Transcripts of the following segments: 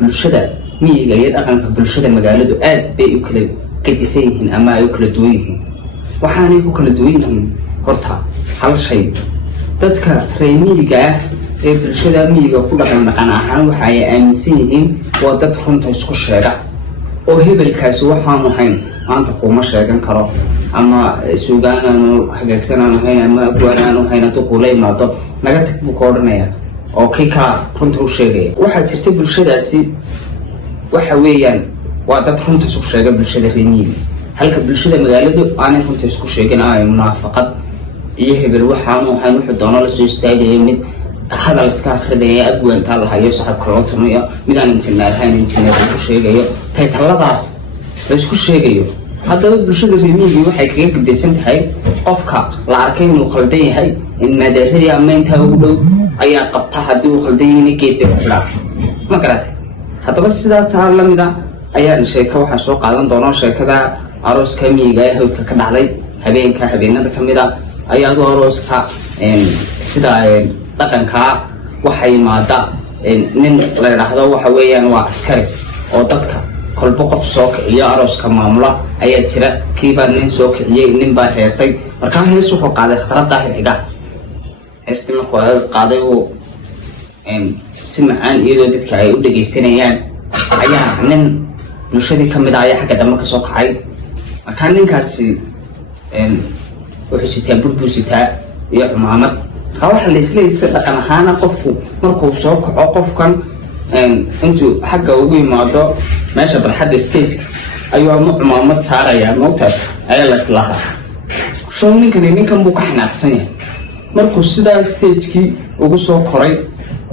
bulshada miyiga iyo dhaqanka bulshada magaaladu aad bay u kala gedisan yihiin ama ay u kala duwan yihiin waxaanay ku kala duwan yihiin horta hal shay dadka reer miyiga ah ee bulshada miyiga ku dhaqan ahaan waxa ay aaminsan yihiin waa dad runta isku sheega oo hebelkaasi waxaanu hayn maanta kuma sheegan karo ama suugaanaanu hagaagsanaan hayn ama abwaanaanu hayn hadduu kula imaado naga tag buu ka odhanaya oo kii kaa runta u sheegaya waxaa jirta bulshadaasi waxa weeyaan waa dad runta isku sheega bulshada reer miyiga halka bulshada magaaladu aanay runta isku sheegin ay munaafaqad iyo hebel waxaanu hayn wuxuu doono la soo istaagayo mid hadal iska akhrinaya abwaantaa lahayo saxabka loo tumayo mid aan injineer ahayn injineer ku sheegayo taytaladaas la isku sheegayo haddaba bulshada reer miyiga waxay kaga gudbaysan tahay qofka la arkay inuu khaldan yahay in maadaradii ama intaa ugu dhow ayaa qabta haddii uu khaldan yahayna geed bay ku xidhaa ma garatay haddaba sidaa taa la mida ayaan sheeko waxaan soo qaadan doonaa sheekada arooska miyiga ee hawdka ka dhacday habeenada ka mid a ayaadu arooska sida dhaqanka waxa yimaada nin la yiraahdo waxa weeyaan waa askari oo dadka kolba qof soo kiciyo arooska maamula ayaa jira kiiba nin soo kiciyay nin baa heesay markaa hees wuxuu qaaday khatarada xiga heestii markuu qaaday uu si macaan iyadoo dadka ay u dhageysanayaan ayaa nin bulshadii ka mid ah ayaa xagga dambe ka soo kacay markaa ninkaasi wuxuu sitaa burbuu sitaa iyo cumaamad waxa la isleeyahay dhaqan ahaan qofku markuu soo kaco qofkan intuu xagga ugu yimaado meesha barxadda stage ayuu ama cumaamad saaraya moogtaas ayaa la islaha soo ninkan buu ka xanaaqsan yahay markuu sidaa stage-kii ugu soo koray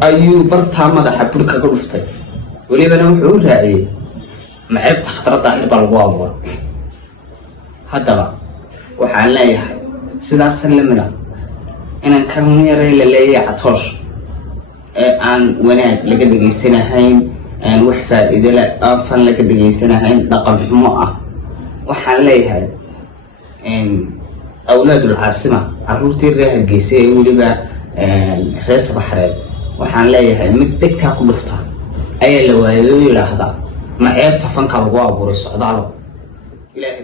ayuu bartaa madaxa bur kaga dhuftay welibana wuxuu u raaciyey maceebta khatarada baa lagu abuuray haddaba waxaan leeyahay sidaas lamida inaan kan yaray la leeyahay catoosh ee aan wanaag laga dhageysanahayn aan wax faa'iido leh aan fan laga dhageysanahayn dhaqan xumo ah waxaan leeyahay awlaadul caasima caruurtii reer Hargeysa ee weliba reer Sabaxreed waxaan leeyahay mid dhigtaa ku dhufta ayaa la waayay yiraahdaa ma ceebta fanka lagu abuuray socdaalo ilaahay